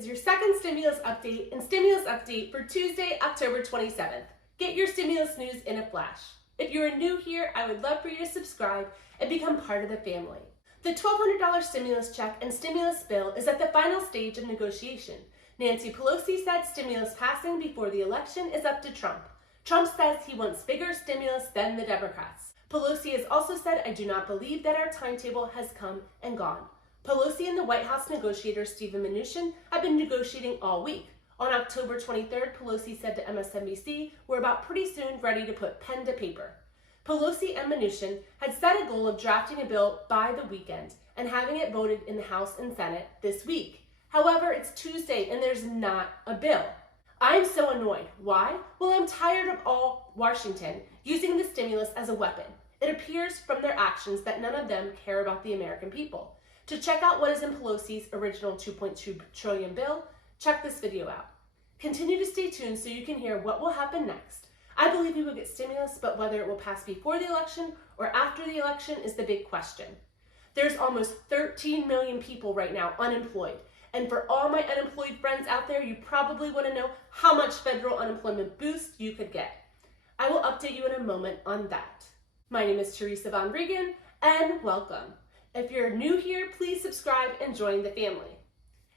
is your second stimulus update for Tuesday, October 27th. Get your stimulus news in a flash. If you're new here, I would love for you to subscribe and become part of the family. The $1,200 stimulus check and stimulus bill is at the final stage of negotiation. Nancy Pelosi said stimulus passing before the election is up to Trump. Trump says he wants bigger stimulus than the Democrats. Pelosi has also said, "I do not believe that our timetable has come and gone." Pelosi and the White House negotiator Steven Mnuchin have been negotiating all week. On October 23rd, Pelosi said to MSNBC, "We're about pretty soon ready to put pen to paper." Pelosi and Mnuchin had set a goal of drafting a bill by the weekend and having it voted in the House and Senate this week. However, it's Tuesday and there's not a bill. I'm so annoyed. Why? Well, I'm tired of all Washington using the stimulus as a weapon. It appears from their actions that none of them care about the American people. To check out what is in Pelosi's original $2.2 trillion bill, check this video out. Continue to stay tuned so you can hear what will happen next. I believe we will get stimulus, but whether it will pass before the election or after the election is the big question. There's almost 13 million people right now unemployed. And for all my unemployed friends out there, you probably want to know how much federal unemployment boost you could get. I will update you in a moment on that. My name is Teresa Von Regan, and welcome. If you're new here, please subscribe and join the family.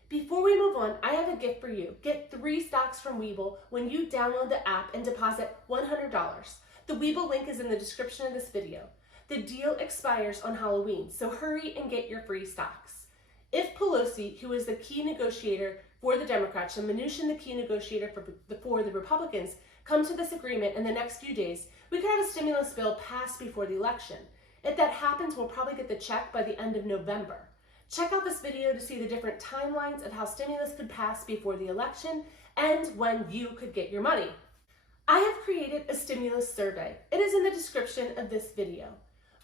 Before we move on, I have a gift for you. Get 3 stocks from Webull when you download the app and deposit $100. The Webull link is in the description of this video. The deal expires on Halloween, so hurry and get your free stocks. If Pelosi, who is the key negotiator for the Democrats, and Mnuchin, the key negotiator for the Republicans, come to this agreement in the next few days, we could have a stimulus bill passed before the election. If that happens, we'll probably get the check by the end of November. Check out this video to see the different timelines of how stimulus could pass before the election and when you could get your money. I have created a stimulus survey. It is in the description of this video.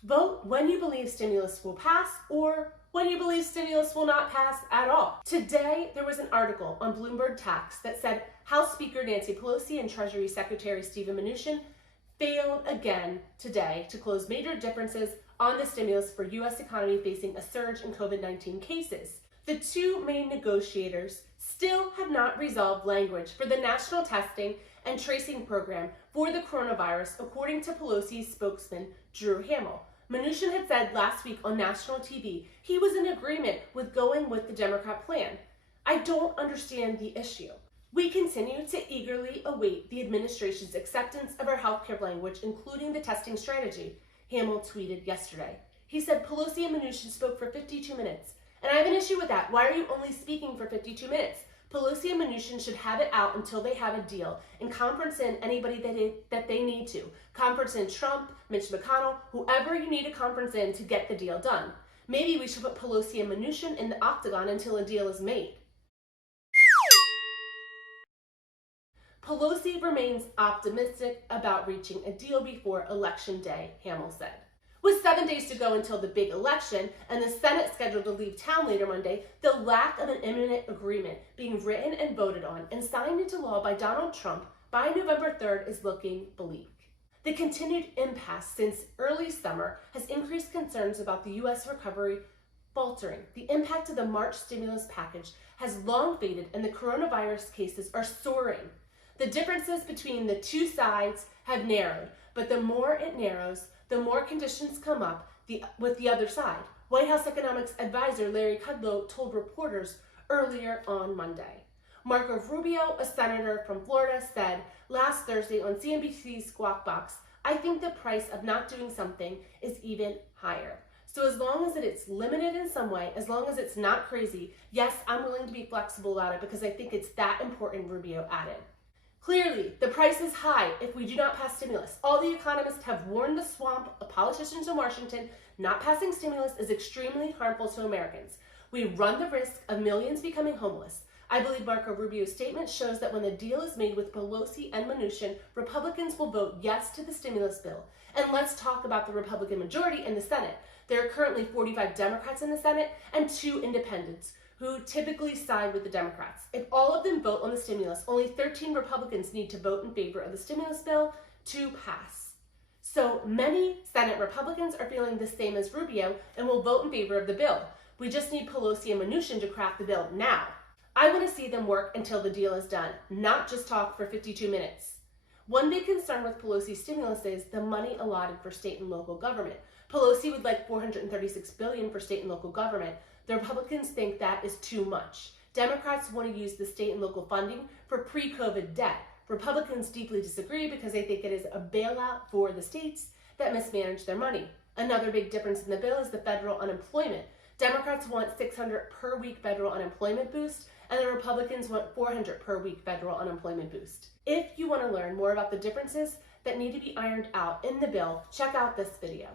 Vote when you believe stimulus will pass or when you believe stimulus will not pass at all. Today, there was an article on Bloomberg Tax that said House Speaker Nancy Pelosi and Treasury Secretary Steven Mnuchin failed again today to close major differences on the stimulus for U.S. economy facing a surge in COVID-19 cases. The two main negotiators still have not resolved language for the national testing and tracing program for the coronavirus, according to Pelosi's spokesman, Drew Hamill. Mnuchin had said last week on national TV he was in agreement with going with the Democrat plan. I don't understand the issue. We continue to eagerly await the administration's acceptance of our healthcare language, including the testing strategy, Hamill tweeted yesterday. He said Pelosi and Mnuchin spoke for 52 minutes. And I have an issue with that. Why are you only speaking for 52 minutes? Pelosi and Mnuchin should have it out until they have a deal and conference in anybody that they need to. Conference in Trump, Mitch McConnell, whoever you need to conference in to get the deal done. Maybe we should put Pelosi and Mnuchin in the octagon until a deal is made. Pelosi remains optimistic about reaching a deal before Election Day, Hamill said. With 7 days to go until the big election and the Senate scheduled to leave town later Monday, the lack of an imminent agreement being written and voted on and signed into law by Donald Trump by November 3rd is looking bleak. The continued impasse since early summer has increased concerns about the U.S. recovery faltering. The impact of the March stimulus package has long faded and the coronavirus cases are soaring. The differences between the two sides have narrowed, but the more it narrows, the more conditions come up with the other side. White House Economics Advisor Larry Kudlow told reporters earlier on Monday. Marco Rubio, a senator from Florida, said last Thursday on CNBC's Squawk Box, "I think the price of not doing something is even higher. So as long as it's limited in some way, as long as it's not crazy, yes, I'm willing to be flexible about it because I think it's that important," Rubio added. Clearly, the price is high if we do not pass stimulus. All the economists have warned the swamp of politicians in Washington not passing stimulus is extremely harmful to Americans. We run the risk of millions becoming homeless. I believe Marco Rubio's statement shows that when the deal is made with Pelosi and Mnuchin, Republicans will vote yes to the stimulus bill. And let's talk about the Republican majority in the Senate. There are currently 45 Democrats in the Senate and 2 independents, who typically side with the Democrats. If all of them vote on the stimulus, only 13 Republicans need to vote in favor of the stimulus bill to pass. So many Senate Republicans are feeling the same as Rubio and will vote in favor of the bill. We just need Pelosi and Mnuchin to craft the bill now. I want to see them work until the deal is done, not just talk for 52 minutes. One big concern with Pelosi's stimulus is the money allotted for state and local government. Pelosi would like $436 billion for state and local government. The Republicans think that is too much. Democrats want to use the state and local funding for pre-COVID debt. Republicans deeply disagree because they think it is a bailout for the states that mismanage their money. Another big difference in the bill is the federal unemployment. Democrats want $600 per week federal unemployment boost, and the Republicans want $400 per week federal unemployment boost. If you want to learn more about the differences that need to be ironed out in the bill, check out this video.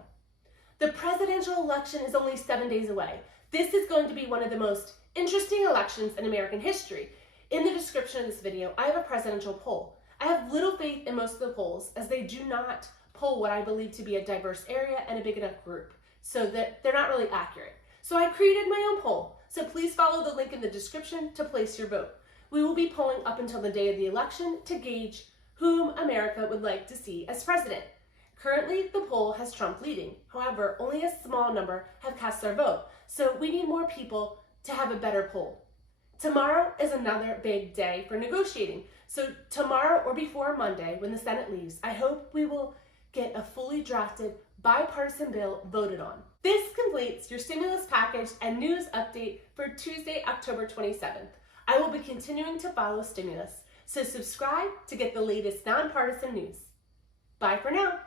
The presidential election is only 7 days away. This is going to be one of the most interesting elections in American history. In the description of this video, I have a presidential poll. I have little faith in most of the polls as they do not poll what I believe to be a diverse area and a big enough group, so that they're not really accurate. So I created my own poll. So please follow the link in the description to place your vote. We will be polling up until the day of the election to gauge whom America would like to see as president. Currently, the poll has Trump leading. However, only a small number have cast their vote, so we need more people to have a better poll. Tomorrow is another big day for negotiating. So tomorrow or before Monday, when the Senate leaves, I hope we will get a fully drafted bipartisan bill voted on. This completes your stimulus package and news update for Tuesday, October 27th. I will be continuing to follow stimulus, so subscribe to get the latest nonpartisan news. Bye for now.